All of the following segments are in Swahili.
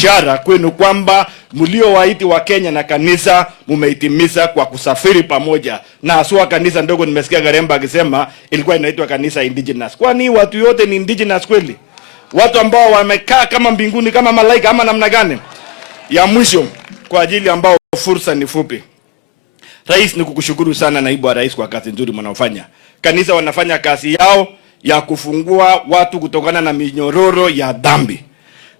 ishara kwenu kwamba mliowaiti wa Kenya na kanisa mumeitimiza kwa kusafiri pamoja. Na haswa kanisa ndogo, nimesikia Garemba akisema ilikuwa inaitwa kanisa indigenous. Kwani watu yote ni indigenous kweli? Watu ambao wamekaa kama mbinguni kama malaika ama namna gani? Ya mwisho kwa ajili ambao fursa ni fupi. Rais, ni kukushukuru sana naibu wa rais kwa kazi nzuri mnaofanya. Kanisa wanafanya kazi yao ya kufungua watu kutokana na minyororo ya dhambi.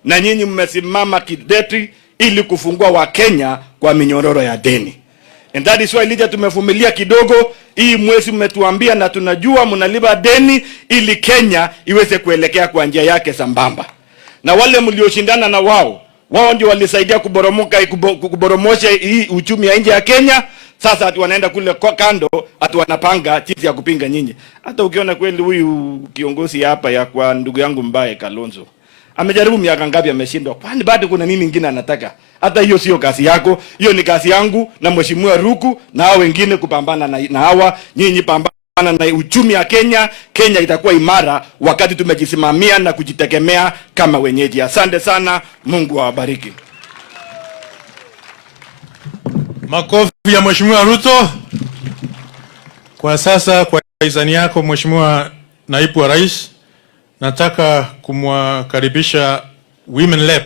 Na nyinyi mmesimama kidete ili kufungua wa Kenya kwa minyororo ya deni. And that is why lija tumevumilia kidogo, hii mwezi mmetuambia na tunajua mnalipa deni ili Kenya iweze kuelekea kwa njia yake sambamba. Na wale mlioshindana na wao ndio walisaidia kuboromosha hii uchumi ya nje ya Kenya. Sasa ati wanaenda kule kwa kando, ati wanapanga jinsi ya kupinga nyinyi. Hata ukiona kweli huyu kiongozi hapa ya kwa ndugu yangu mbaye Kalonzo, amejaribu miaka ngapi ameshindwa? Kwani bado kuna nini kingine anataka? Hata hiyo sio kazi yako, hiyo ni kazi yangu na mheshimiwa Ruku na hao wengine kupambana na hawa. Nyinyi pambana na uchumi ya Kenya. Kenya itakuwa imara wakati tumejisimamia na kujitegemea kama wenyeji. Asante sana, Mungu awabariki. Makofi ya mheshimiwa Ruto. Kwa sasa kwa hisani yako mheshimiwa naibu wa rais, nataka kumwakaribisha Women Lab